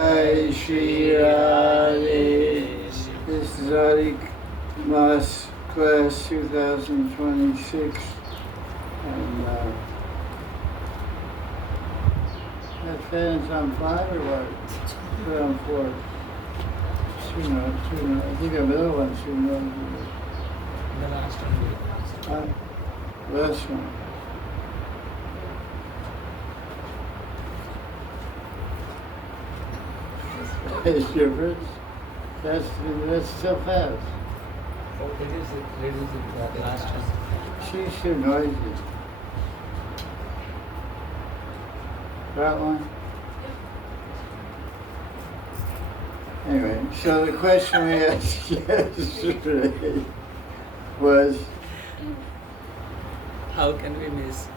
Jai Shri Radhe. This is Adik Mas class 2026. And that fan's on 5 or what? Put on 4. Soon, I think another one soon. The last one. Last one. It's different. That's so fast. Oh, reduce it, the last one. She's too noisy. That one? Anyway, so the question we asked yesterday was, How can we miss?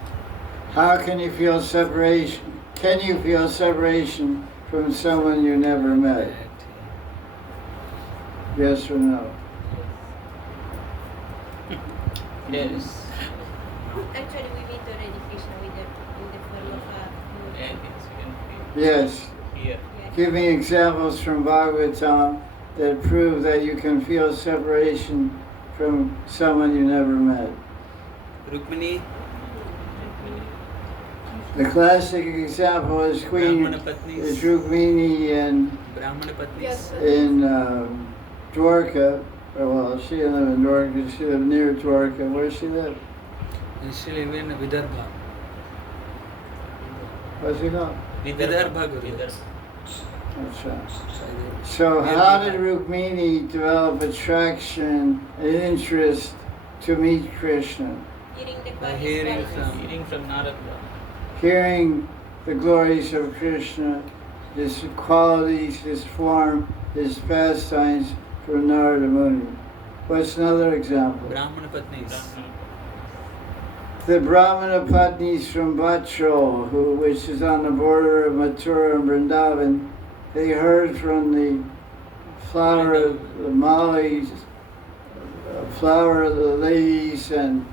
how can you feel separation? Can you feel separation from someone you never met? Yes or no? Yes. Actually, we meet already Krishna in the form of a Yes, we can Yes. hear. Give me examples from Bhagavatam that prove that you can feel separation from someone you never met. Rukmini, The classic example is Queen Brahmana Patnis. is Rukmini Brahmana Patnis. in Dwarka. Well, she didn't live in Dwarka. She lived near Dwarka. Where she lived? She live in Vidarbha. What's it called? Vidarbha Guru. That's right. So how did Rukmini develop attraction and interest to meet Krishna? hearing the By qualities. hearing from Narada. Hearing the glories of Krishna, his qualities, his form, his pastimes from Narada Muni. What's another example? Brahmana Patnis. The Brahmana Patnis from Bachol, which is on the border of Mathura and Vrindavan, they heard from the flower of the Malis, flower of the ladies and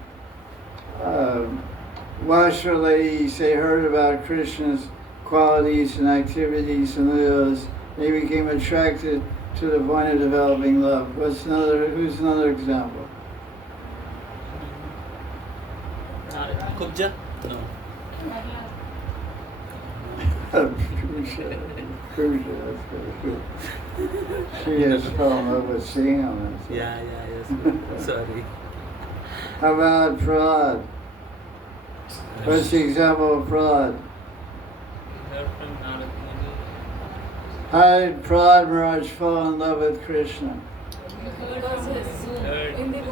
washer ladies, they heard about Krishna's qualities and activities and those. They became attracted to the point of developing love. Who's another example? Kubja? No. Krishna, that's good. She has fell in love with seeing him. Yeah, yes. Sorry. How about Prahlad? What's the example of Prahlad? Heard from Narada Muni. How did Prahlad Maharaj fall in love with Krishna? Heard in his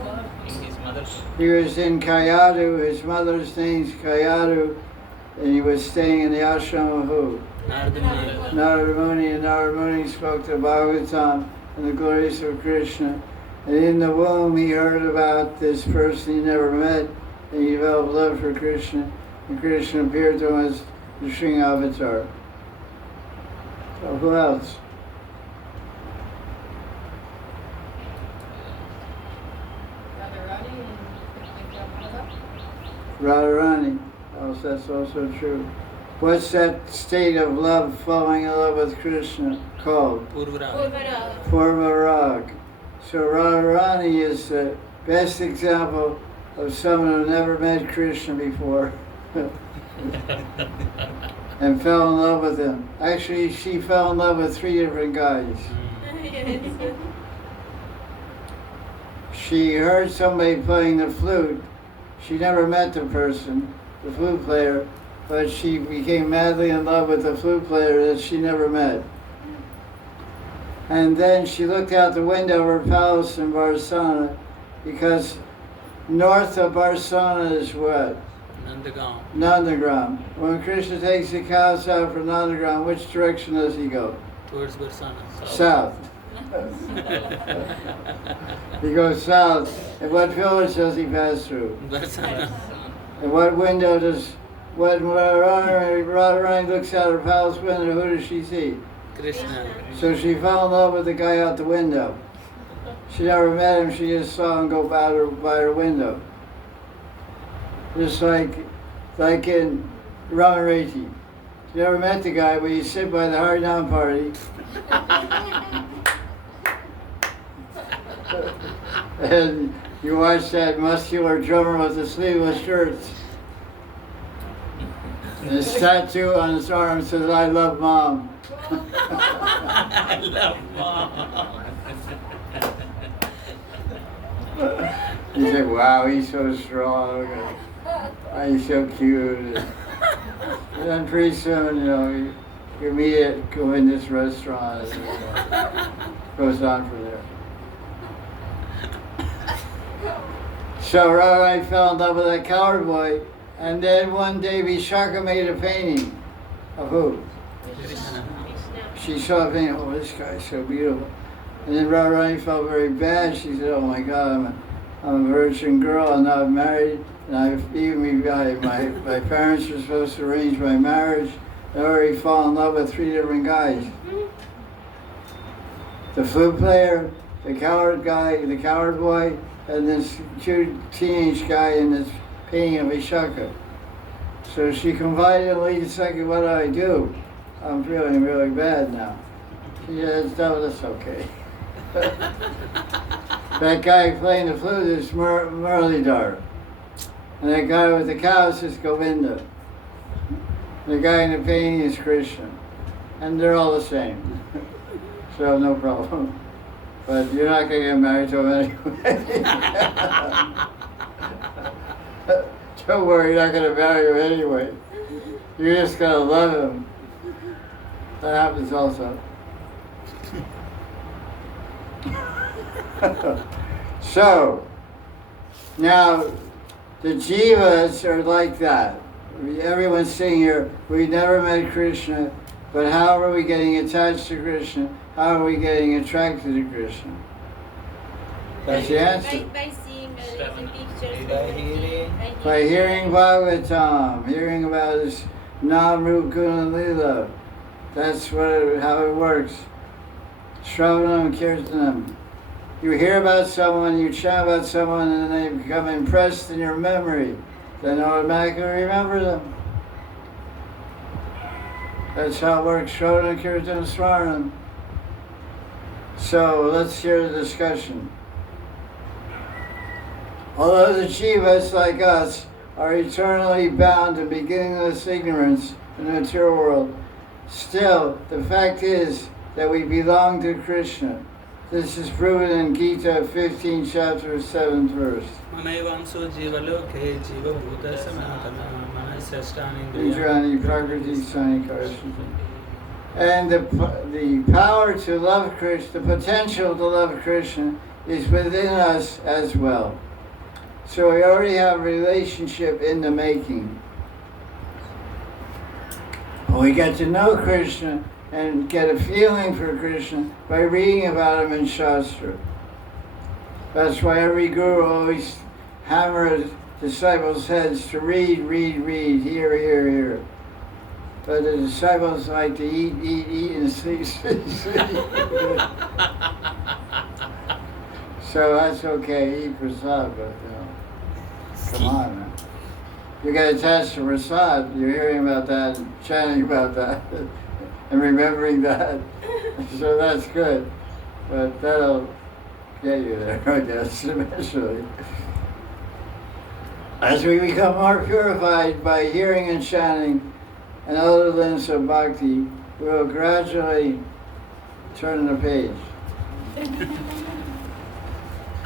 mother's. He was in Kayadu, his mother's name's Kayadu, and he was staying in the ashram of who? Narada Muni. Narada Muni, and Narada Muni spoke to Bhagavatam and the glories of Krishna. And in the womb he heard about this person he never met, and he developed love for Krishna, and Krishna appeared to him as the Sri Avatar. So who else? Radharani. That's also true. What's that state of love, falling in love with Krishna, called? Purvarag. Purvarag. So Radharani is the best example of someone who never met Krishna before and fell in love with him. Actually, she fell in love with 3 different guys. She heard somebody playing the flute. She never met the person, the flute player, but she became madly in love with the flute player that she never met. And then she looked out the window of her palace in Barsana, because north of Barsana is what? Nandagram. Nandagram. When Krishna takes the cows out from Nandagram, which direction does he go? Towards Barsana. South. He goes south. And what village does he pass through? Barsana. And what window does, when Radharani looks out her palace window, who does she see? Krishna. So she fell in love with the guy out the window. She never met him, she just saw him go by her window. Just like in Ramareti. You ever met the guy where you sit by the Harinam party and you watch that muscular drummer with the sleeveless shirts? And his tattoo on his arm says, "I love Mom." I love Mom. You say, "Wow, he's so strong. He's so cute." And then pretty soon, you meet it, go in this restaurant, and goes on from there. So Radharani fell in love with that coward boy, and then one day Vishaka made a painting of who? Krishna. She saw a painting, oh, this guy's so beautiful. And then Radharani felt very bad. She said, "Oh my God, I'm a virgin girl, I'm not married, and my parents were supposed to arrange my marriage. I already fallen in love with 3 different guys. The flute player, the coward guy, the coward boy, and this cute teenage guy in this painting of Vishaka." So she confided in Lady Saki, "What do I do? I'm feeling really bad now." She said, "That's okay." That guy playing the flute is Muralidhar. And that guy with the cows is Govinda. The guy in the painting is Krishna. And they're all the same. So no problem. But you're not going to get married to him anyway. Don't worry, you're not going to marry him anyway. You're just going to love him. That happens also. So, now, the jivas are like that. Everyone's saying here, we never met Krishna, but how are we getting attached to Krishna? How are we getting attracted to Krishna? That's the answer. By seeing the pictures. By hearing Bhagavatam, hearing about his Nam Rup Guna Lila. That's how it works. Shravanam Kirtanam. You hear about someone, you chant about someone, and they become impressed in your memory. Then automatically remember them. That's how it works. Shravanam Kirtanam Smaranam. So let's hear the discussion. Although the jivas, like us, are eternally bound in beginningless ignorance in the material world, still, the fact is that we belong to Krishna. This is proven in Gita 15, chapter 7th verse. Indrani Prakriti Sanikarashi. And the power to love Krishna, the potential to love Krishna, is within us as well. So we already have a relationship in the making. We get to know Krishna and get a feeling for Krishna by reading about him in Shastra. That's why every guru always hammers disciples' heads to read, hear. But the disciples like to eat, and sleep. So that's okay, eat prasad, but come on, man. You get attached to prasad, you're hearing about that, chanting about that, and remembering that. So that's good. But that'll get you there, I guess, eventually. As we become more purified by hearing and chanting and other limbs of bhakti, we will gradually turn the page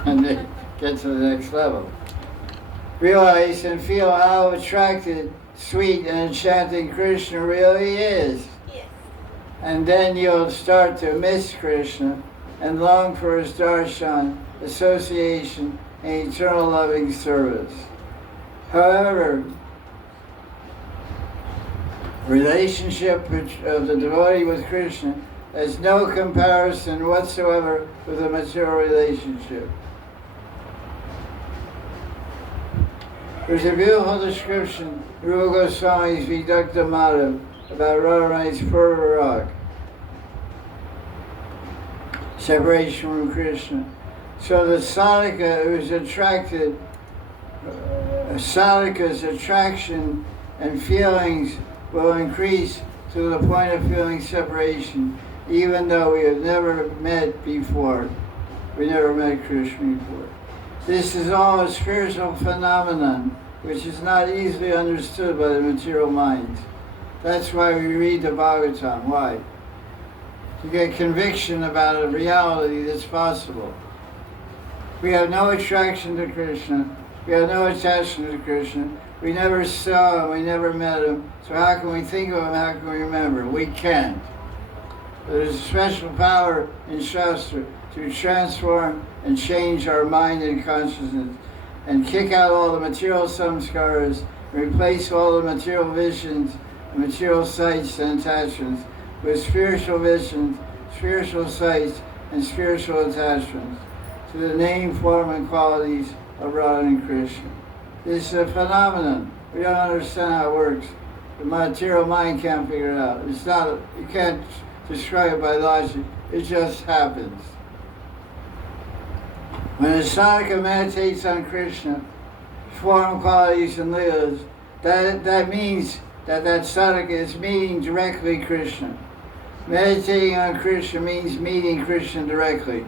and then get to the next level. Realize and feel how attracted, sweet, and enchanting Krishna really is. Yes. And then you'll start to miss Krishna and long for his darshan, association, and eternal loving service. However, relationship of the devotee with Krishna has no comparison whatsoever with a material relationship. There's a beautiful description in Rupa Goswami's Vidukta Madhav about Radharani's Purvarag, separation from Krishna. So the sadhaka who is attracted, sadhaka's attraction and feelings will increase to the point of feeling separation, even though we have never met before. We never met Krishna before. This is all a spiritual phenomenon which is not easily understood by the material mind. That's why we read the Bhagavatam. Why? To get conviction about a reality that's possible. We have no attraction to Krishna. We have no attachment to Krishna. We never saw him. We never met him. So how can we think of him? How can we remember? We can't. There's a special power in Shastra to transform and change our mind and consciousness and kick out all the material samskaras, replace all the material visions, material sights and attachments with spiritual visions, spiritual sights, and spiritual attachments to the name, form, and qualities of Radha and Krishna. This is a phenomenon. We don't understand how it works. The material mind can't figure it out. It's not, you can't describe it by logic. It just happens. When a sadhaka meditates on Krishna, form, qualities, and leelas, that means that sadhaka is meeting directly Krishna. Meditating on Krishna means meeting Krishna directly.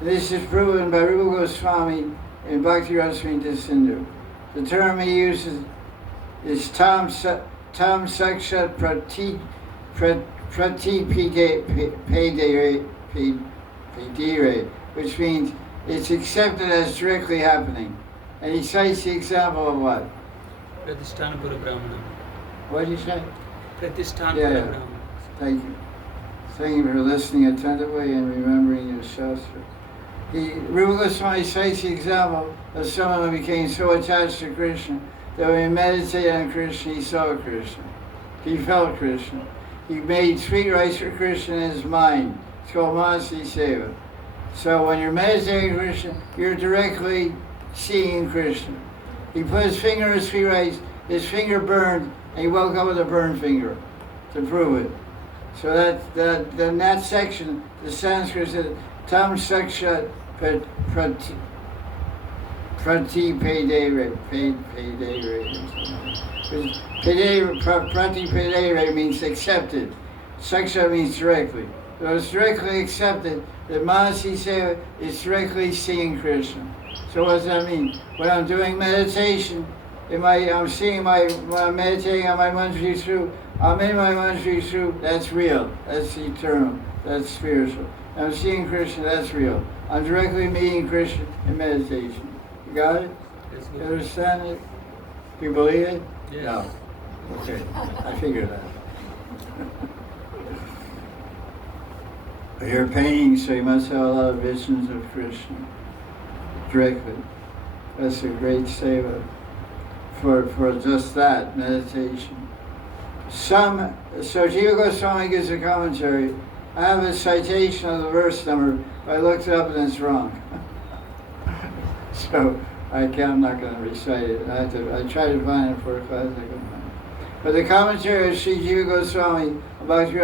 This is proven by Rupa Goswami in Bhakti Rasamrita Sindhu. The term he uses is tam sakshat pratipedere, which means it's accepted as directly happening. And he cites the example of what? Pratishtanapura Brahmana. What did you say? Pratishtanapura Brahmana. Thank you. Thank you for listening attentively and remembering your Shastra. Rupa Goswami cites the example of someone who became so attached to Krishna that when he meditated on Krishna, he saw Krishna. He felt Krishna. He made sweet rice for Krishna in his mind. It's called Manjari sevas. So when you're meditating on Krishna, you're directly seeing Krishna. He put his finger in his sweet rice, his finger burned, and he woke up with a burned finger to prove it. So that section, the Sanskrit said, tam sakshat pratipedere. Pratipedere means accepted. Saksha means directly. So it's directly accepted that Manjari Seva is directly seeing Krishna. So what does that mean? When I'm doing meditation, I'm meditating on my Manjari Srup, I'm in my Manjari Srup, that's real, that's eternal, that's spiritual. I'm seeing Krishna, that's real. I'm directly meeting Krishna in meditation. You got it? You understand it? Do you believe it? Yes. No. Okay, I figured that. You're painting, so you must have a lot of visions of Krishna directly. That's a great seva for just that, meditation. So Jiva Goswami gives a commentary. I have a citation of the verse number, but I looked it up and it's wrong. So I'm not going to recite it. I tried to find it for a class, I couldn't find it. But the commentary of Sri Jiva Goswami about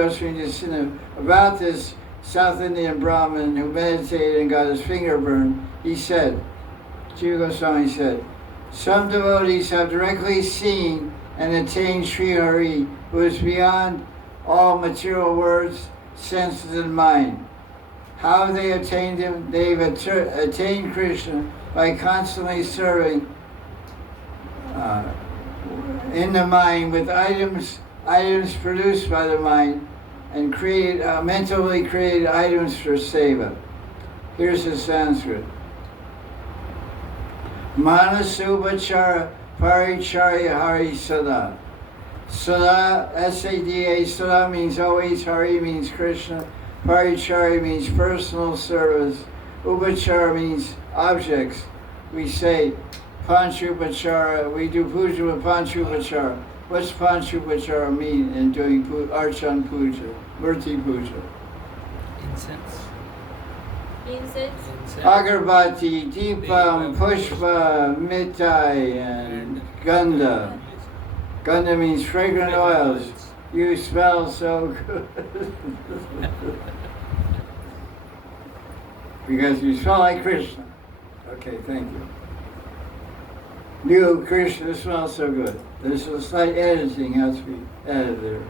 about this South Indian Brahmin who meditated and got his finger burned, he said, Jiva Goswami said, some devotees have directly seen and attained Sri Hari, who is beyond all material words, senses, and mind. How have they attained him? They've attained Krishna by constantly serving in the mind with items produced by the mind and mentally created items for seva. Here's the Sanskrit. Manasubachara paricharya hari sada. Sada, S-A-D-A, sada means always, hari means Krishna, paricharya means personal service, upachara means objects. We say panchupachara, we do puja with panchupachara. What's panchupachara mean in doing archan puja, murti puja? Incense. Agarbati, Deepam, Pushpa, Mitai, and Ganda. Ganda means fragrant oils. You smell so good. Because you smell like Krishna. Okay, thank you. You, Krishna, smells so good. There's a slight editing has to be added there.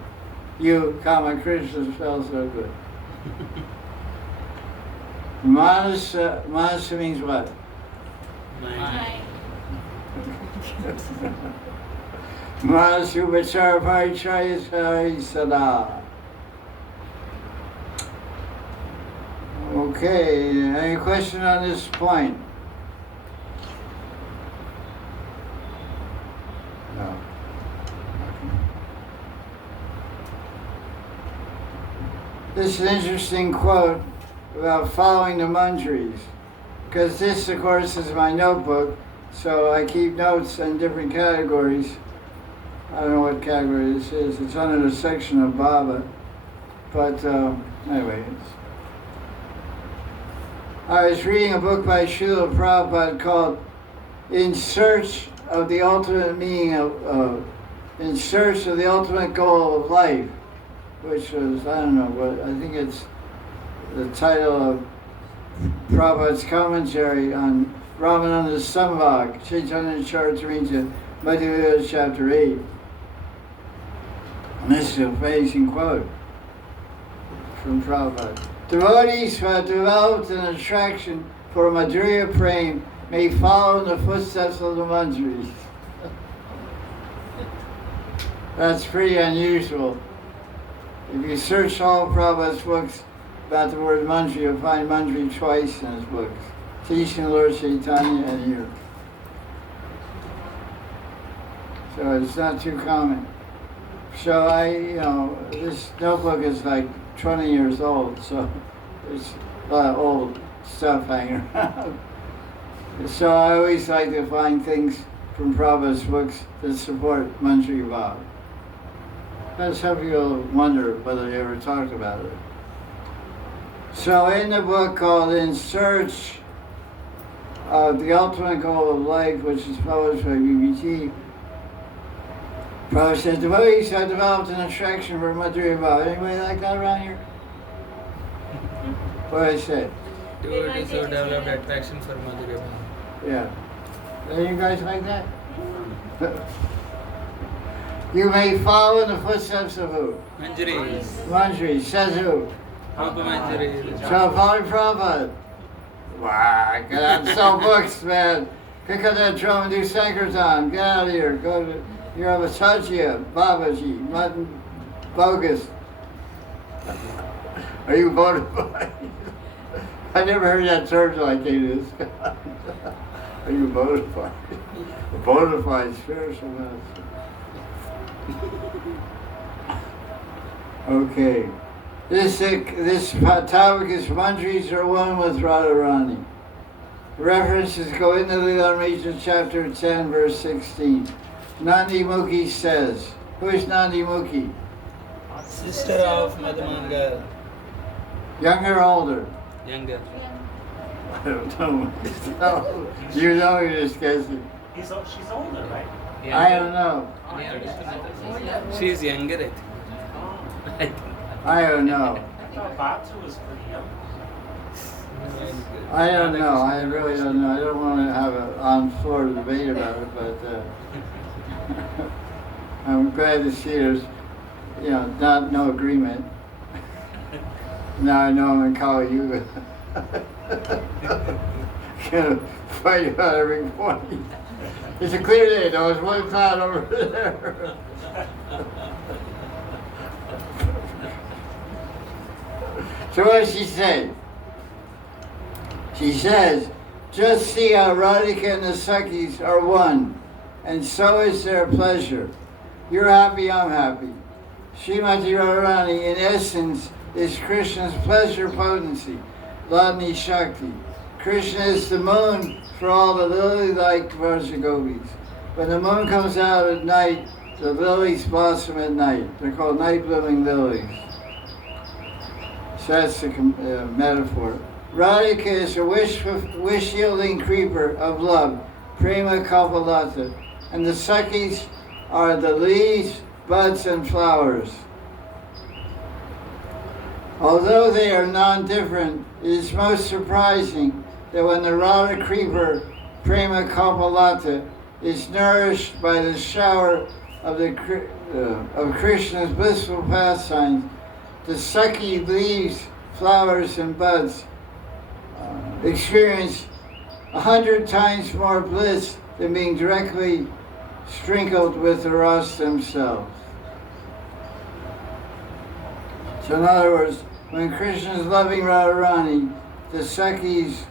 you, comma, Krishna spells so good. Manasa means what? Mind. Manasu Vachara Parichaya Sada. Okay, any question on this point? No. This is an interesting quote about following the manjaris, because this, of course, is my notebook, so I keep notes in different categories. I don't know what category this is. It's under the section of Baba, but anyway. I was reading a book by Srila Prabhupada called In Search of the Ultimate Meaning of, In Search of the Ultimate Goal of Life, which was, I don't know, what I think it's the title of Prabhupada's commentary on Ramananda's Samvag, Chaitanya Charitamrita, Madhya Lila, Chapter 8. And this is an amazing quote from Prabhupada. Devotees who have developed an attraction for Madhurya Prem may follow in the footsteps of the manjaris. That's pretty unusual. If you search all Prabhupada's books about the word manjari, you'll find manjari twice in his books. Teaching Lord Chaitanya and here. So it's not too common. So this notebook is like 20 years old, so there's a lot of old stuff hanging around. So I always like to find things from Prabhupada's books that support Manjari Bhava. That's how people wonder whether they ever talked about it. So in the book called In Search of the Ultimate Goal of Life, which is published by BBT, Prabhupada says, devotees have developed an attraction for Madhurya Bhava. Anybody like that around here? What did I say? Devotees who developed attraction for Madhurya Bhava. Yeah. Any you guys like that? You may follow in the footsteps of who? Manjari. Manjari. Says who? Rupa Manjari. So following Prabhupada. Wow, get out and sell books, man. Pick up that drum and do Sankirtan. Get out of here. Go to you're a Vasajya, Babaji, Madan, bogus. Are you bona fide? I never heard that term till I came to this guy. Are you bona fide? A bona fide spiritual master. Okay. This topic is manjaris are one with Radharani. References go into Leela chapter 10, verse 16. Nandi Mukhi says, who is Nandi Mukhi? Sister of Madan girl. Younger or older? Younger. I don't know. You know, you're just guessing. She's older, right? I don't know. She is younger, I think. I think. I don't know. I thought Batu was pretty young. I don't know. I really don't know. I don't want to have an on-floor debate about it, but I'm glad to see there's, no agreement. Now I know I'm in Kali Yuga. Gonna fight about every point. It's a clear day, though. There's one cloud over there. So what does she say? She says, just see how Radhika and the Sakhis are one, and so is their pleasure. You're happy, I'm happy. Srimati Radharani, in essence, is Krishna's pleasure potency, Ladni Shakti. Krishna is the moon for all the lily-like Vraja Gopis. When the moon comes out at night, the lilies blossom at night. They're called night-blooming lilies. So that's the metaphor. Radhika is a wish-yielding creeper of love, prema kalpalata, and the Sakhis are the leaves, buds, and flowers. Although they are non-different, it is most surprising that when the Radha creeper, prema kalpalata, is nourished by the shower of Krishna's blissful pastimes, the Sakhi leaves, flowers, and buds experience 100 times more bliss than being directly sprinkled with the Ras themselves. So in other words, when Krishna is loving Radharani, the Sakhis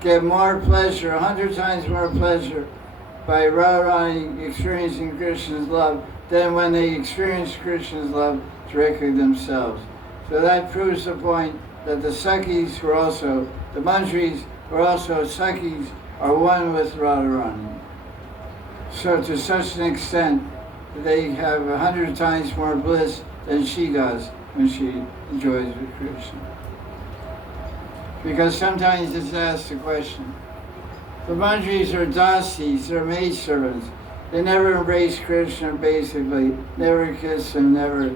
get more pleasure, 100 times more pleasure by Radharani experiencing Krishna's love than when they experience Krishna's love directly themselves. So that proves the point that the Sakhis were also, the manjaris were also Sakhis, are one with Radharani. So to such an extent that they have 100 times more bliss than she does when she enjoys with Krishna. Because sometimes it's asked the question, the manjaris are dasis, they're maidservants. They never embrace Krishna, basically, never kiss him, never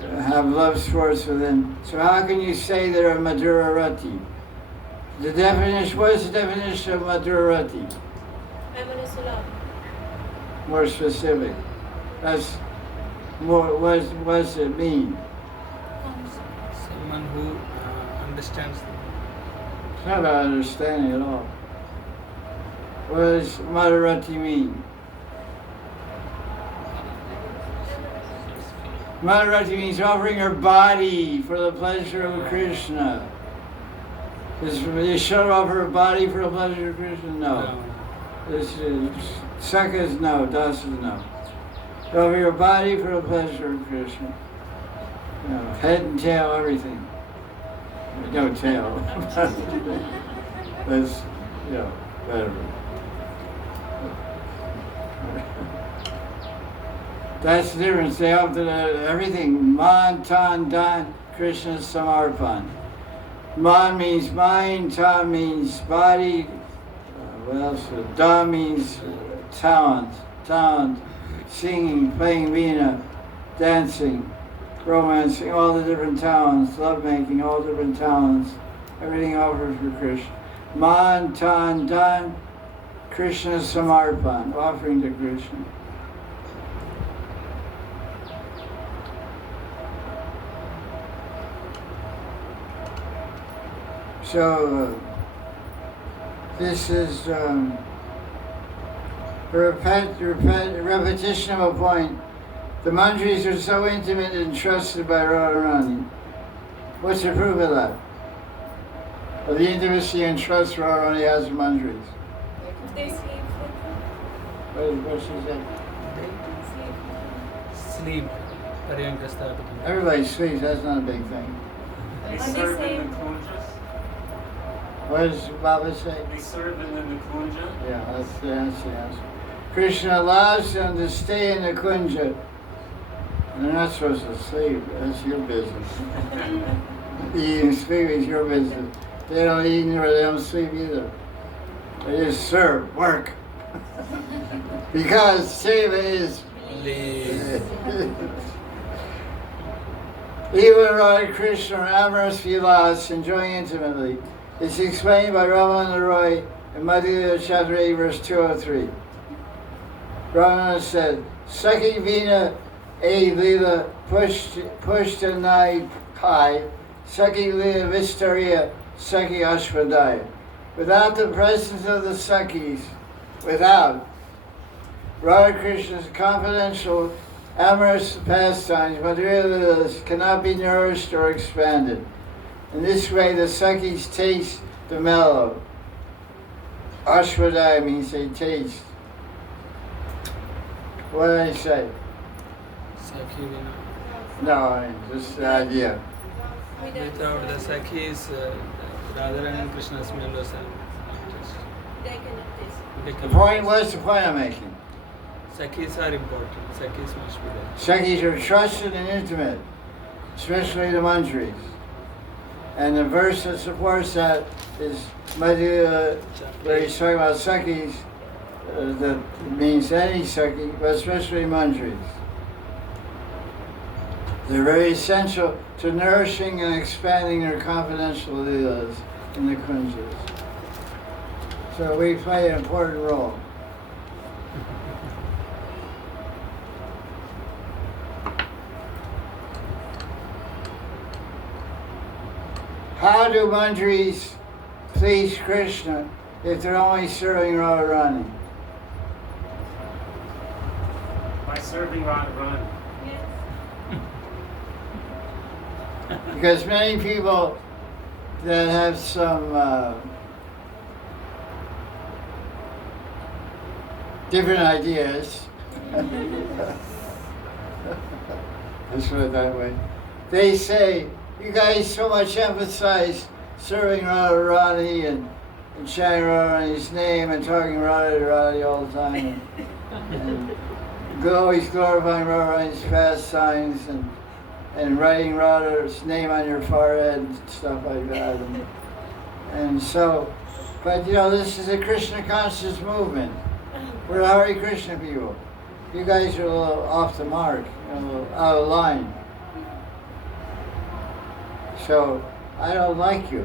have love sports with him. So how can you say they're a Madhurarati? The definition, what is the definition of Madhurarati? More specific. That's more, what does it mean? Someone who understands. It's not about understanding at all. What does Madhurati mean? Maharaj means offering her body for the pleasure of Krishna. Is shut off her body for the pleasure of Krishna? No. This is Sakhas, no. Dasas, no. Offer your body for the pleasure of Krishna. No, head and tail, everything. No tail. That's, whatever. That's the difference. They offer everything. Man, tan, dan, Krishna, samarpan. Man means mind, ta means body. What else? Da means talent. Singing, playing veena, dancing, romancing, all the different talents, lovemaking, all different talents. Everything offered for Krishna. Man, tan, dan, Krishna, samarpan, offering to Krishna. So this is a repetition of a point. The manjaris are so intimate and trusted by Radharani. What's the proof of that? Of the intimacy and trust Radharani has with manjaris. They sleep. What she said? Sleep. Paryankasthapitam. Everybody sleeps, that's not a big thing. They What they serve say? in the kunjas. What does Baba say? They serve in the kunja. Yeah, that's the answer. Krishna allows them to stay in the kunja. And they're not supposed to sleep. That's your business. Eating and sleeping is your business. They don't eat or they don't sleep either. They just serve, work. Because seva is... Even Radha Krishna or amorous vilas, enjoying intimately. It's explained by Ramananda Roy in Madhya Chapter 8, verse 203. Ramananda said, Sakhi Vina A Lila Pushtanai Kai, Sakhi Lila Vistariya, Sakhi Ashvadaya. Without the presence of the Sakhis, without Radha Krishna's confidential amorous pastimes, Madhurya Lilas cannot be nourished or expanded. In this way, the Sakhis taste the mellow. Ashvadaya means they taste. What did I say? No, just the idea. Without the Sakhis, Radharani and Krishna's mellows They cannot taste. The point, what's the point I'm making? Sakhis are important. Sakhis must be there. Sakhis are trusted and intimate, especially the manjaris. And the verse that supports that is Madhya, where he's talking about Sakhis, that means any Sakhi, but especially manjaris. They're very essential to nourishing and expanding their confidential leelas in the kunjas. So we play an important role. How do manjaris please Krishna if they're only serving Radharani? By serving Radharani. Yes. Because many people that have some different ideas, let's put it that way, they say, you guys so much emphasize serving Radharani and chanting Radharani's name and talking Radharani all the time and always glorifying Radharani's pastimes and writing Radha's name on your forehead and stuff like that. And so, but you know, this is a Krishna conscious movement. We're Hare Krishna people. You guys are a little off the mark, a little out of line. So, I don't like you.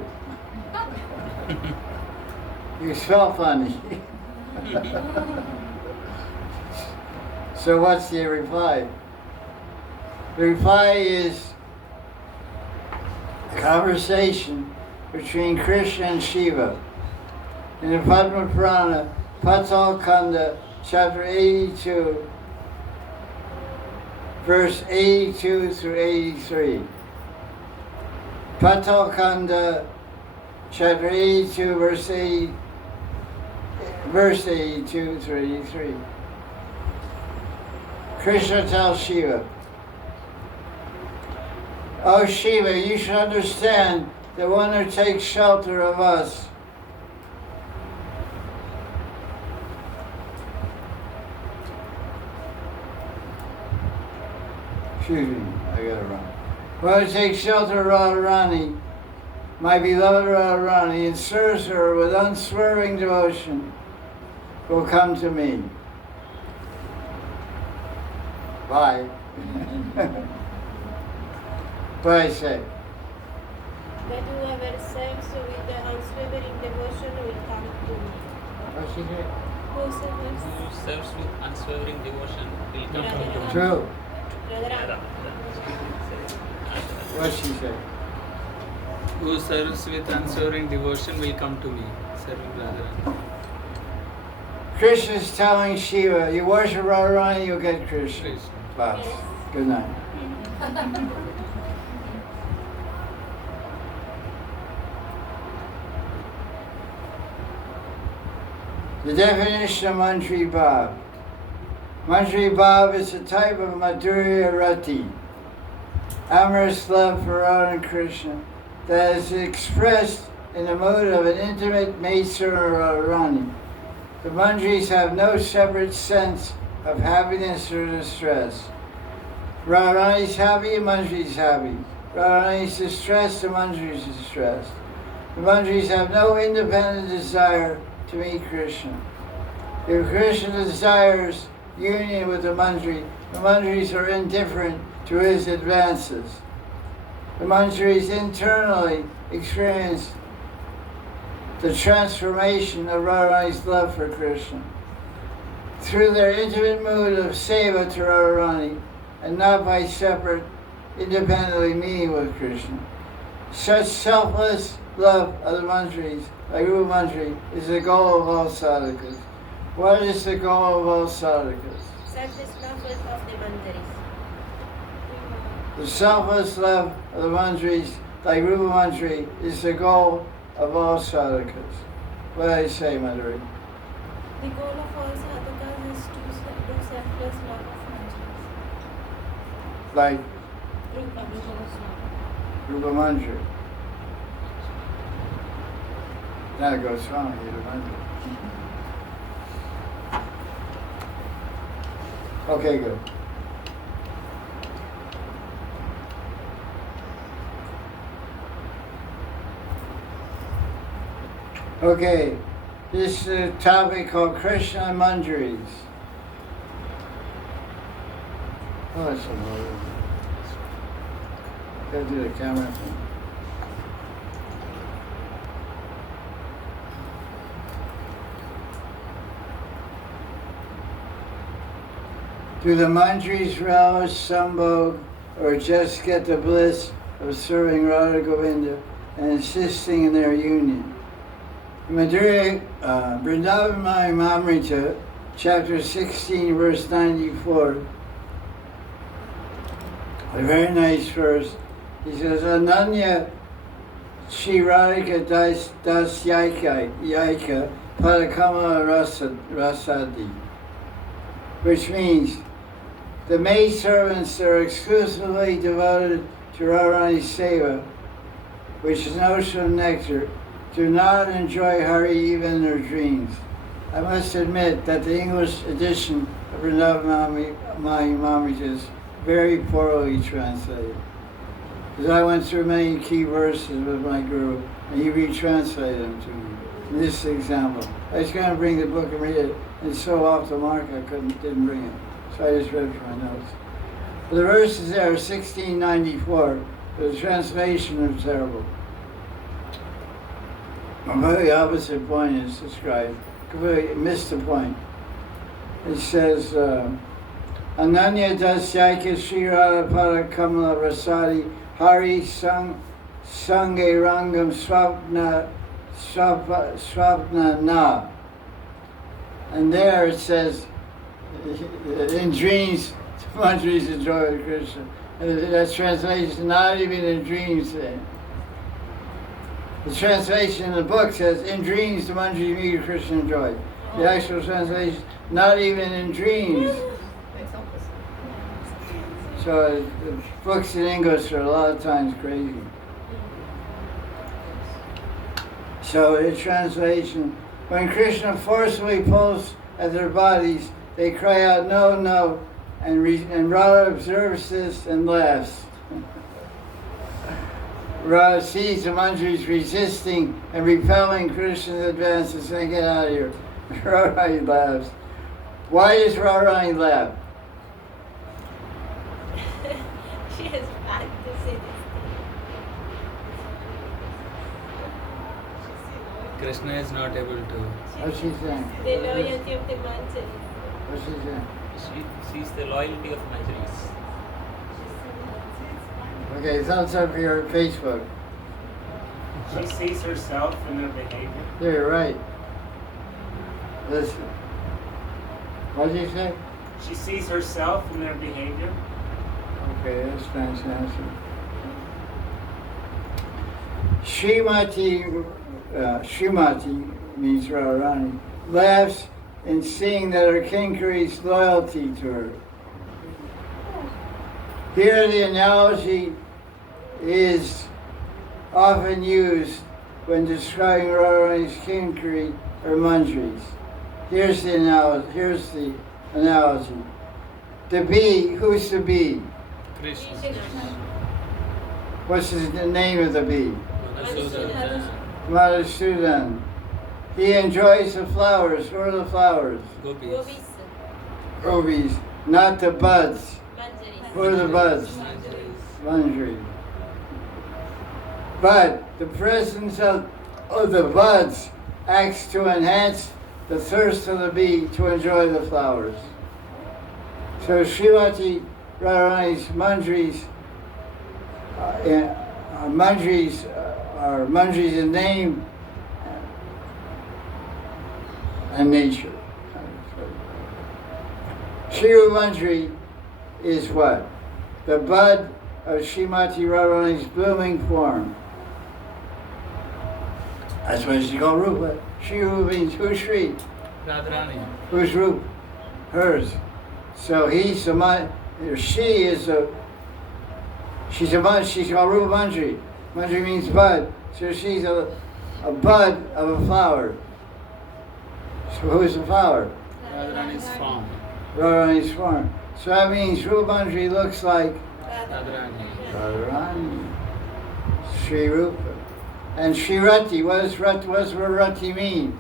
You smell funny. So what's the reply? The reply is a conversation between Krishna and Shiva. In the Padma Purana, Patal Kanda, chapter 82, verse 82 through 83. Patal Kanda, chapter 82, verse 82 through 83. Krishna tells Shiva, "Oh Shiva, you should understand the one who takes shelter of us excuse me, I got it wrong. One who takes shelter of Radharani, my beloved Radharani, and serves her with unswerving devotion, will come to me." Bye. What I say? That whoever serves with the unswerving devotion will come to me. What she say? Who serves? Who serves with unswerving devotion will come to me. True. Radharani. What she say? Who serves with unswerving devotion will come to me. Serving Radharani. Krishna is telling Shiva, you worship Radharani, you'll get Krishna. Krishna. Bye. Good night. The definition of Manjari Bhav. Manjari Bhav is a type of Madhurya Rati, amorous love for Radha and Krishna, that is expressed in the mood of an intimate maidservant or Radharani. The Manjaris have no separate sense of happiness or distress. Radharani is happy, the Manjari is happy. Radharani is distressed, the Manjari is distressed. The Manjaris have no independent desire to meet Krishna. If Krishna desires union with the Manjaris are indifferent to his advances. The Manjaris internally experience the transformation of Radharani's love for Krishna through their intimate mood of seva to Radharani and not by separate, independently meeting with Krishna. Such selfless love of the Manjaris, like Rupa Manjari, is the goal of all sadhakas. What is the goal of all sadhakas? Selfless love of the Manjaris. The selfless love of the Manjaris, like Rupa Manjari, is the goal of all sadhakas. What did I say, Madhuri? The goal of all sadhakas is to do selfless love of Manjaris. Like Rupa Manjari. Not Goswami, Rupa Manjari. Okay, good. Okay, this is a topic called Krishna and Manjaris. Oh, that's a lot. Gotta do the camera thing. Do the Manjaris relish sambhog or just get the bliss of serving Radha Govinda and insisting in their union. Madhurya, Vrindavan Mahamrita, chapter 16, verse 94, a very nice verse. He says, Ananya Shri Radhika Yaika Padakama Rasadi, which means the maid servants are exclusively devoted to Radharani's seva, which is notion of nectar, do not enjoy Hari even in their dreams. I must admit that the English edition of Vrindavan Mahamrita is very poorly translated. Because I went through many key verses with my guru, and he retranslated them to me. In this example, I was going to bring the book and read it, and it's so off the mark I didn't bring it. So I just read it from my notes. But the verses there are 1694, but the translation is terrible. A very opposite point is described. Completely missed the point. It says, Ananya Dasyaika Sri Radha Pada Kamala Rasadi Hari Sange Rangam Swapna Na. And there it says, in dreams, manjaris enjoy with Krishna. And that translation, not even in dreams. The translation in the book says, in dreams the manjaris meet Krishna and joy. The actual translation, not even in dreams. So the books in English are a lot of times crazy. So the translation, when Krishna forcefully pulls at their bodies, they cry out, no, no, and Radha observes this and laughs. Radha sees the manjaris resisting and repelling Krishna's advance and saying, get out of here. Radharani laughs. Why does Radharani laugh? She has back to say this Krishna is not able to. What's she saying? thing. The loyalty of the manjari. What's she saying? She sees the loyalty of manjaris. Okay, thumbs up for your Facebook. She sees herself in their behavior. Yeah, you're right. Listen. What did you say? She sees herself in their behavior. Okay, that's nice answer. Srimati means Radharani, laughs in seeing that her king creates loyalty to her. Here the analogy is often used when describing Radharani's kinkari or manjaris. Here's the analogy. The bee, who's the bee? Krishna. What's the name of the bee? Madhusudan. Madhusudan. He enjoys the flowers. Where are the flowers? Gopis. Gopis, not the buds. Where are the buds? Manjari. But the presence of the buds acts to enhance the thirst of the bee to enjoy the flowers. So Srimati Radharani's manjaris are manjaris in name and nature. Shiru manjari is what? The bud of Srimati Radharani's blooming form. That's why she's called Rupa. Shiru means who's Shri? Radharani. Who's Rupa? Hers. So he's a she's called Rupa Manjari. Manjari means bud. So she's a bud of a flower. So who's the flower? Radharani's form. Radharani's form. So that means Rupa Manjari looks like Radharani. Radharani. Sri Rupa. And Sri Rati, what's Rati mean?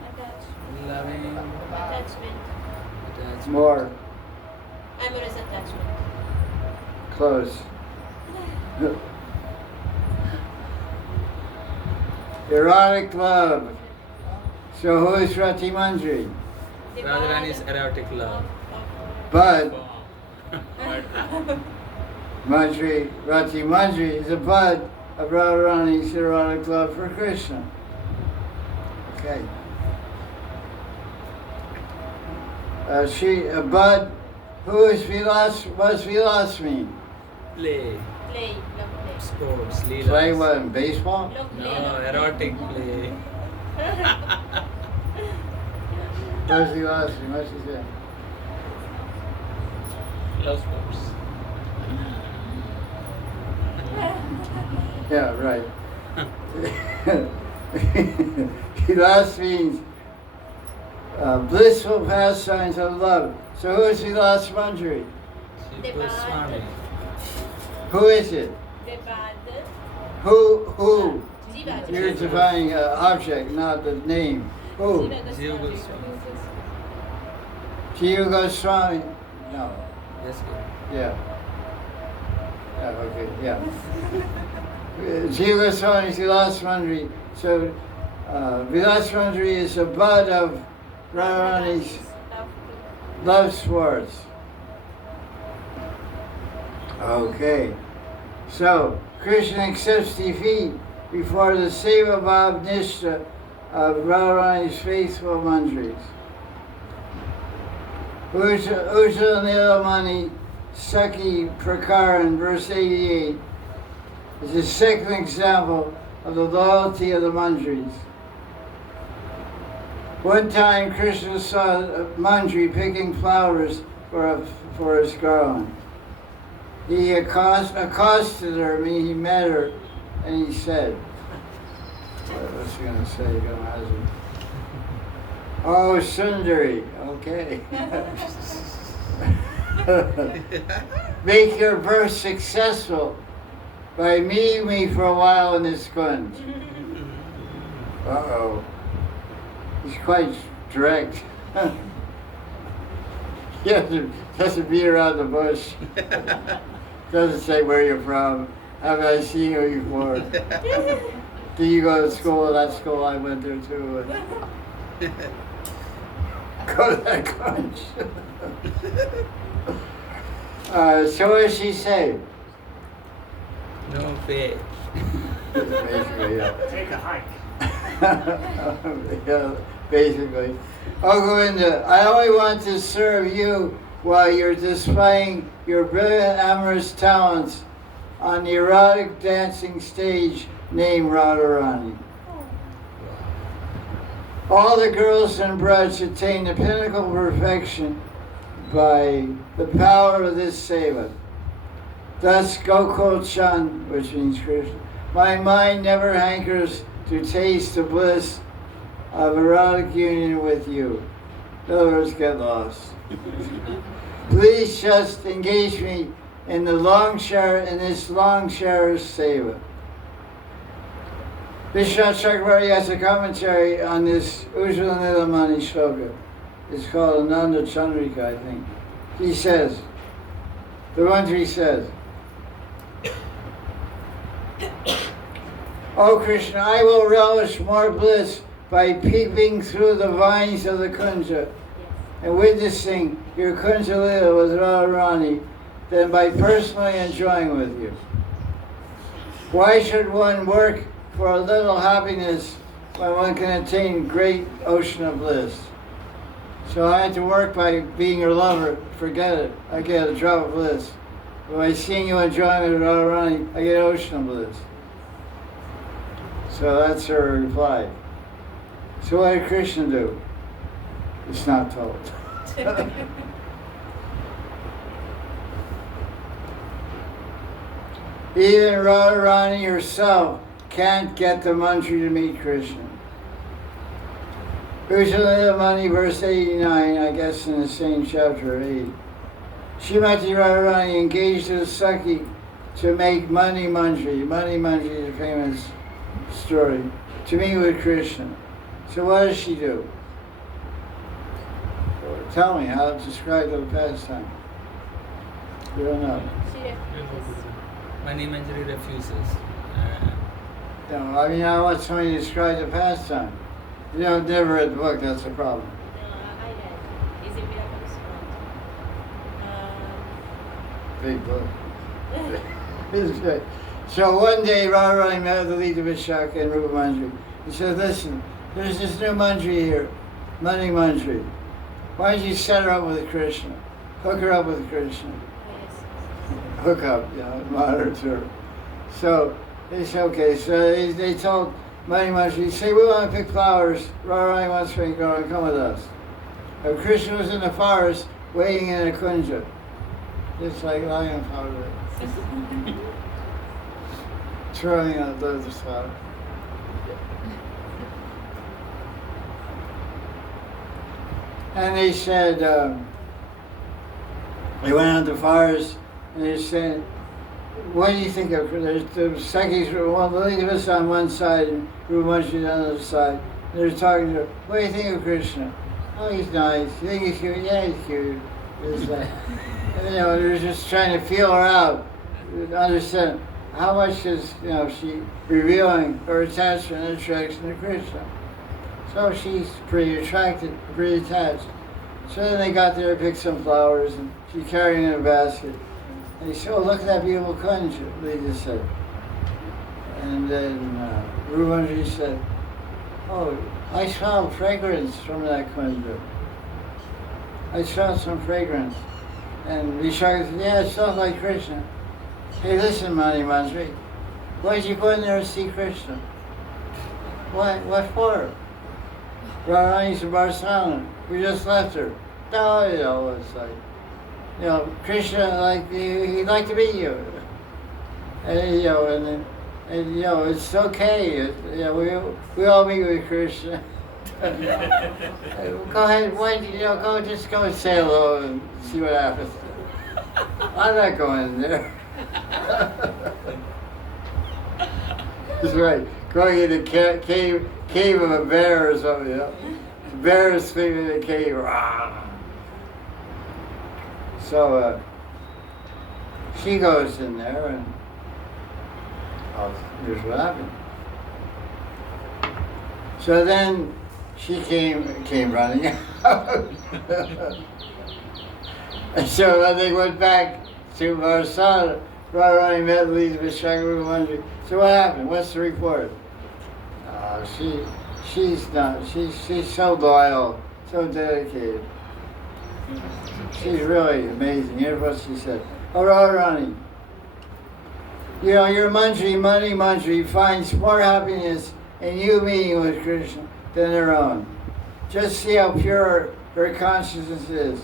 Loving. Attachment. More Amorous attachment. close. Erotic love. So who is Rati Manjari? The Radharani's bud erotic love. Bud. Form. Manjari, Rati Manjari is a bud of Radharani's erotic love for Krishna. Okay. Bud, who is Vilas? What's Vilas mean? Play, Play, love play. sports, leelas. Play what, in baseball? Love play. No, erotic play. What's Vilas mean? What's he say? Love sports. Yeah, right. Vilas means blissful pastimes of love. So who is Vilas Manjari? Goswami. Who is it? The bad. Who? Jiva. You're defining an object, not the name. Who? Jiva Goswami. Jiva Goswami? No. Yes, Guru. Yeah. Okay, yeah. Jiva Goswami is Vilas Manjari. So Vilas Manjari is a bud of Radharani's love sports. Okay. So Krishna accepts defeat before the Seva Bhav Nishta of Radharani's faithful manjaris. Ujjala Nilamani Saki Prakaran, verse 88, is the second example of the loyalty of the manjaris. One time Krishna saw a manjari picking flowers for his garland. He accosted her, he met her, and he said, what's he going to say? Gamazi? Oh, Sundari, okay. Make your birth successful by meeting me for a while in this kunj. Uh-oh. He's quite direct. He doesn't beat around the bush. Doesn't say where you're from. Have I seen you before? Do you go to school? That school I went there too. Go to that college. So what did she say? No faith. Basically, yeah. Take a hike. Yeah, basically. Oh, Govinda, I only want to serve you while you're displaying your brilliant amorous talents on the erotic dancing stage named Radharani. All the girls in Braj attain the pinnacle of perfection by the power of this seva. Thus, Gokul Chand, which means Krishna, my mind never hankers to taste the bliss of erotic union with you. In other words, get lost. Please just engage me in this long share seva. Vishwanath Chakravarti has a commentary on this Ujjala Nilamani shloka. It's called Ananda Chandrika, I think. He says, the Manjari says, O Krishna, I will relish more bliss by peeping through the vines of the kunja and witnessing your kunja lila with Radharani than by personally enjoying with you. Why should one work for a little happiness when one can attain great ocean of bliss? So I had to work by being your lover. Forget it. I get a drop of bliss. But by seeing you enjoying with Radharani, I get an ocean of bliss. So that's her reply. So what did Krishna do? It's not told. Even Radharani herself can't get the manjari to meet Krishna. Ujjala Nilamani, verse 89, I guess in the same chapter 8. Srimati Radharani engaged the Saki to make Mani Manjari. Mani Manjari is a famous story. To meet with Krishna. So what does she do? Tell me how to describe the pastime. You don't know. She refuses. Mani Manjari refuses. No, I mean, I want somebody to describe the pastime. You know, I've never read the book, that's the problem. No, I read. Is it Miraculous World? Big book. It's big. So one day Radharani met with the leader of Vishaka and Rupa Manjari. He said, listen, there's this new manjari here, Mani Manjari. Why don't you set her up with Krishna? Hook her up with Krishna. Hook up, modern term. So they said, okay, so they told Mani Manjari, say, we want to pick flowers. Radharani wants to come with us. But Krishna was in the forest waiting in a kunja, just like lying powder. Throwing out lotus flower. And they said, they went out to the forest and they said, what do you think of Krishna? The Sakhis were the lead of us on one side and Rupa Manjari on the other side. And they're talking to her, what do you think of Krishna? Oh, he's nice. You think he's cute? Yeah, he's cute. It's like, they're just trying to feel her out, understand how much is, she revealing her attachment and attraction to Krishna. So she's pretty attracted, pretty attached. So then they got there, picked some flowers, and she carried it in a basket. And he said, oh, look at that beautiful kunja, they just said. And then Rupa Manjari said, oh, I smell fragrance from that kunja. I smell some fragrance. And Vishaka said, yeah, it smells like Krishna. Hey, listen, Mani Manjari, why did you go in there and see Krishna? What for? Radharani's in Barcelona. We just left her. No, it's like, Krishna, he'd like to meet you. And it's okay. We all meet with Krishna. Go ahead, just go and say hello and see what happens. I'm not going in there. That's right. Going in the cave of a bear or something, The bear is sleeping in the cave. So she goes in there and here's what happened. So then she came running out. And so when they went back to Varasana, Radharani met Lisa Vishaka Rupa Manjari. So what happened? What's the report? She's so loyal, so dedicated. She's really amazing. Here's what she said. Oh, Radharani, your Manjari, Mani Manjari, finds more happiness in you meeting with Krishna than her own. Just see how pure her consciousness is.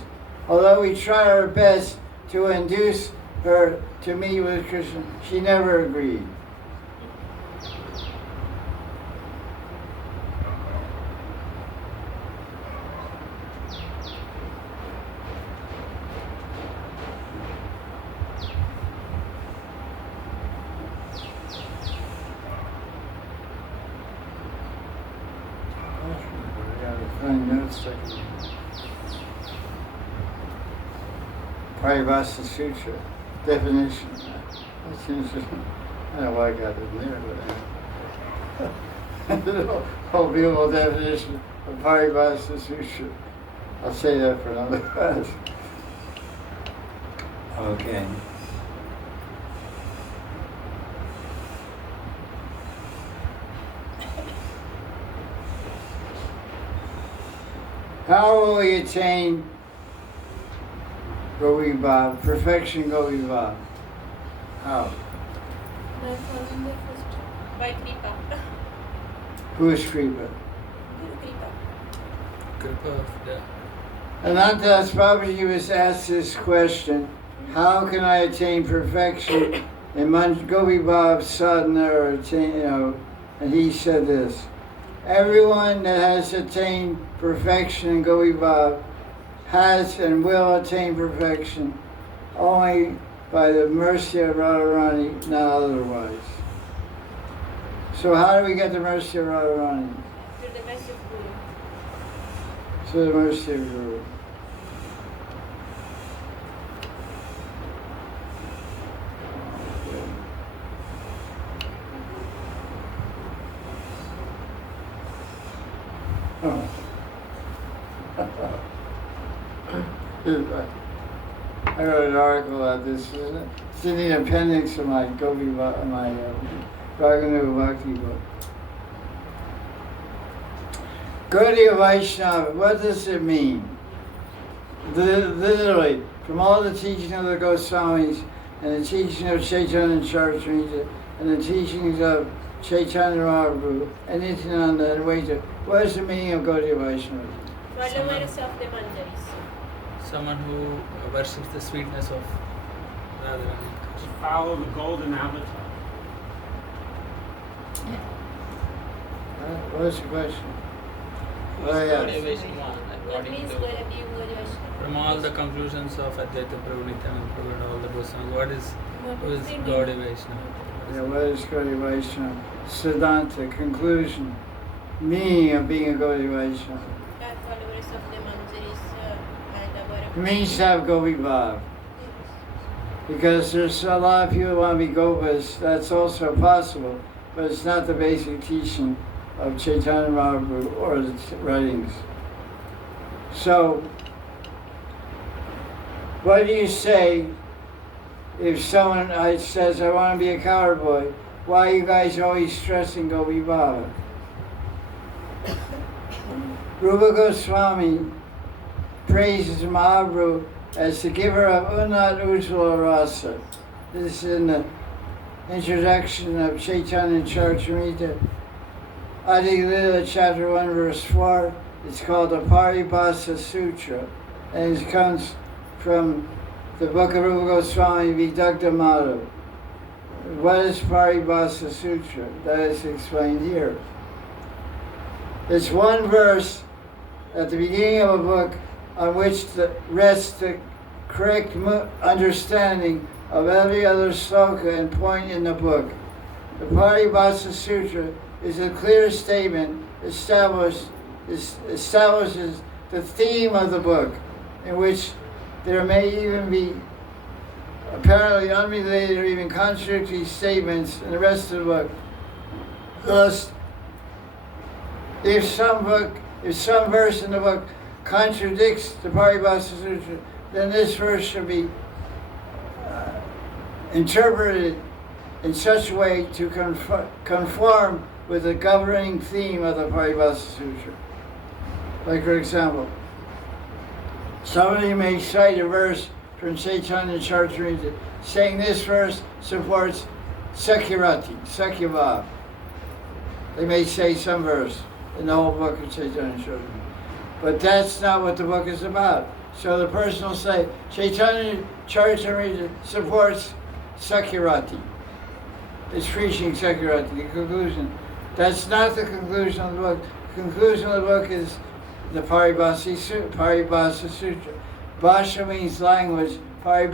Although we try our best to induce her to meet with Krishna, she never agreed. Paribhasa Sutra definition. That's interesting. I don't know why I got it in there, but the whole beautiful definition of Paribhasa Sutra. I'll say that for another class. Okay. How will we attain Govibhav, perfection Govibhav? How? By following the first. By Kripa. Who is Kripa? Guru Kripa. Kripa of the Anantas Babaji was asked this question, how can I attain perfection in Govibhav sadhana or attain, and he said this, everyone that has attained perfection in Govibhav has and will attain perfection only by the mercy of Radharani, not otherwise. So how do we get the mercy of Radharani? Through the mercy of Guru. Through the mercy of Guru. I wrote an article about this. It's in the appendix of my Raganuga Bhakti book. Gaudiya Vaishnava, what does it mean? Literally, from all the teaching of the Goswamis and the teaching of Chaitanya Charitamrita and the teachings of Chaitanya Mahaprabhu and Nityananda and Advaita, what is the meaning of Gaudiya Vaishnava? Followers of the manjaris. Someone who worships the sweetness of Radharani. To follow the golden avatar. What is the question? Who is Oh, yes. Gaudiya Vaishnava What according means to being Gaudiya Vaishnava? From all the conclusions of Advaita Prabhu, Nityananda Prabhu and all the Goswamis, who is the Gaudiya Vaishnava? Yeah, what is Gaudiya Vaishnava? Siddhanta, conclusion, meaning of being a Gaudiya Vaishnava. Followers of the manjaris and our It means to have Gopi Bhav. Because there's a lot of people who want to be Gopas, that's also possible, but it's not the basic teaching of Chaitanya Mahaprabhu or the writings. So, what do you say if someone says, I want to be a coward boy, why are you guys always stressing Gopi Bhav? Rupa Goswami praises Mahaprabhu as the giver of Unnat Ujjvala Rasa. This is in the introduction of Chaitanya Charitamrita, Adi Lila, chapter 1, verse 4. It's called the Paribhasa Sutra, and it comes from the book of Rupa Goswami, Vidagdha Madhav. What is Paribhasa Sutra? That is explained here. It's one verse at the beginning of a book on which rests the correct understanding of every other sloka and point in the book. The Paribhasa Sutra is a clear statement establishes the theme of the book, in which there may even be apparently unrelated or even contradictory statements in the rest of the book. Thus, if some verse in the book contradicts the Paribhasa Sutra, then this verse should be interpreted in such a way to conform with the governing theme of the Paribhasa Sutra. Like, for example, somebody may cite a verse from Chaitanya Charitamrita saying this verse supports Sakyarati, Sakyabhav. They may say some verse in the whole book of Chaitanya Charitamrita. But that's not what the book is about. So the person will say, Chaitanya Charitamrita supports Sakyarati. It's preaching Sakyarati, the conclusion. That's not the conclusion of the book. The conclusion of the book is the Paribhasa Sutra. Bhasha means language. Pari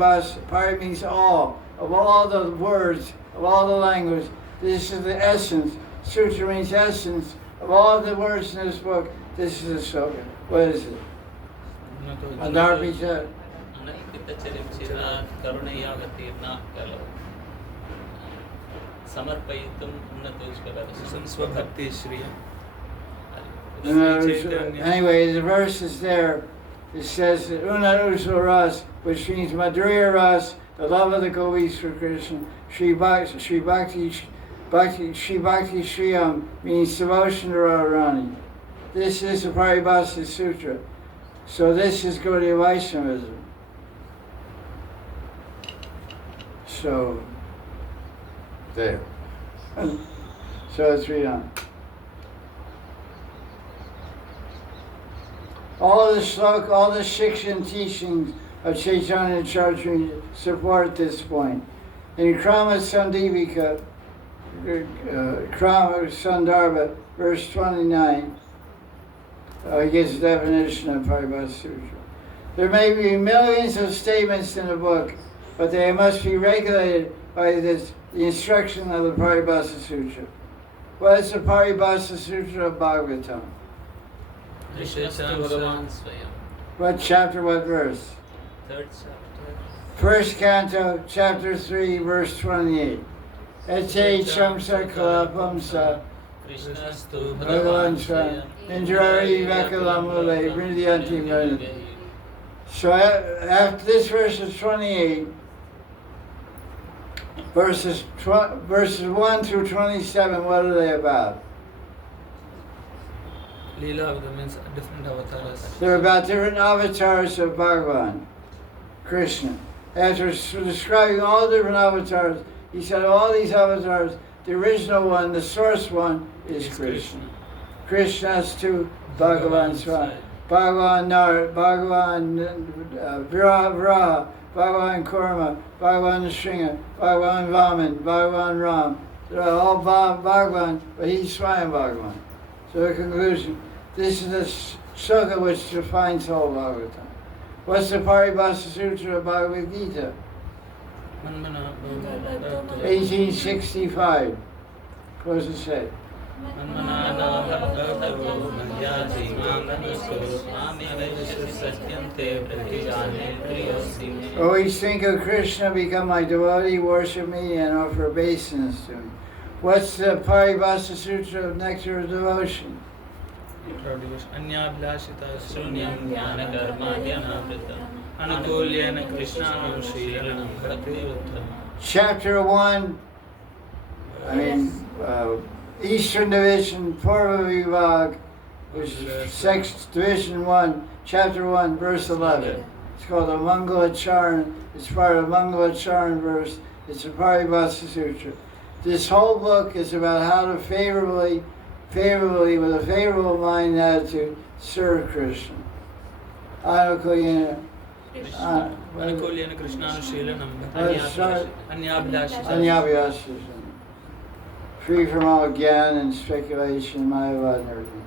means all. Of all the words, of all the language, this is the essence. Sutra means essence. Of all the words in this book, this is the slogan. What is it? Anarpita. Swabhakti Shriya. Anyway, the verse is there. It says that Unnat Ujjvala Ras, which means Madhurya Ras, the love of the gopis for Krishna. Sri Bhakti Shriyam means devotion to Radharani. This is the Paribhasa Sutra. So this is Gaudiya Vaishnavism. So, there. So let's read on. All the sloka, all the shiksha teachings of Chaitanya Charitamrita support this point. In Krama Sandivika, Krama Sandarbha, verse 29, he gives a definition of Paribhasa Sutra. There may be millions of statements in the book, but they must be regulated by the instruction of the Paribhasa Sutra. What is the Paribhasa Sutra of Bhagavatam? What chapter, what verse? Third chapter. First canto, chapter 3, verse 28. Ete chamsa kalapamsa Krishnastu bhagavan swam indrari vakalamule vridyanti mrani. So after this verse is 28, verses 1 through 27, what are they about? Leela Avtar means different avatars. They're about different avatars of Bhagavan, Krishna. After describing all the different avatars, he said all these avatars, the original one, the source one, is Krishna. Krishna's to Bhagavan Swami. Bhagavan Narad, Bhagavan Viraha, Bhagavan Kurma, Bhagavan Nrsinga, Bhagavan Vaman, Bhagavan Ram. They're all Bhagavan, but he's Swayam Bhagavan. So the conclusion, this is the sukha which defines the whole Bhagavatam. What's the Paribhasa Sutra of Bhagavad Gita? 1865. What does it say? Always think of Krishna, become my devotee, worship me, and offer obeisance to me. What's the Paribhasa Sutra of Nectar of Devotion? Anyabhlashita sunyam jnana karmadhyanavrita anukulyena krishnanam shriranam bhakti uttam. Chapter 1, Eastern Division, Purva Vibhag, which is Division 1, Chapter 1, verse 11. It's called a Mangalacharan. It's part of a Mangalacharan verse. It's a Paribhasa Sutra. This whole book is about how to favorably, with a favorable mind and attitude, serve Krishna. Anukulyena krishnanam shriranam Anyabhyasana. Free from all gyan and speculation, mayavad and everything.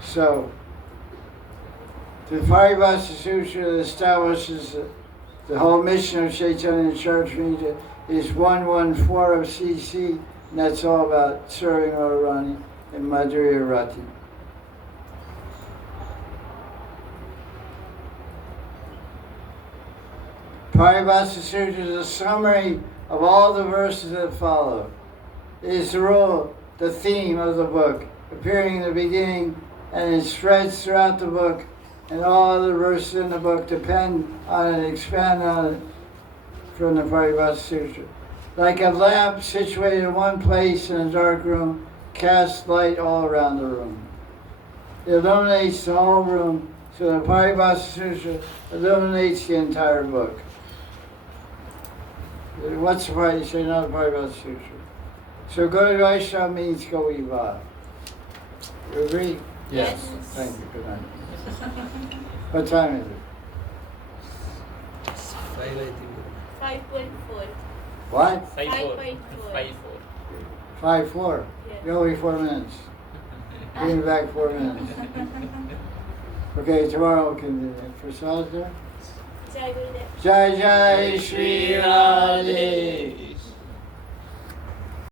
So, the Paribhasa Sutra establishes the whole mission of Chaitanya Charitamrita is 114 of CC, and that's all about serving Radharani and Madhurya Rati. Paribhasa Sutra is a summary of all the verses that follow. It is the rule, the theme of the book, appearing in the beginning, and it spreads throughout the book, and all other verses in the book depend on it, expand on it from the Paribhasa Sutra. Like a lamp situated in one place in a dark room, casts light all around the room. It illuminates the whole room, so the Paribhasa Sutra illuminates the entire book. What's the part you say, not the Paribhasa Sutra? So Gaudiya Vaishnava means Goviva. You agree? Yes. Thank you. Good night. What time is it? 5, I think. 5.4. What? 5.4. 5-4. Yes. You only 4 minutes. Bring me back 4 minutes. Okay, tomorrow we'll continue. For Sadhana. Jai Gurudev. Jai Jai Shri Ram.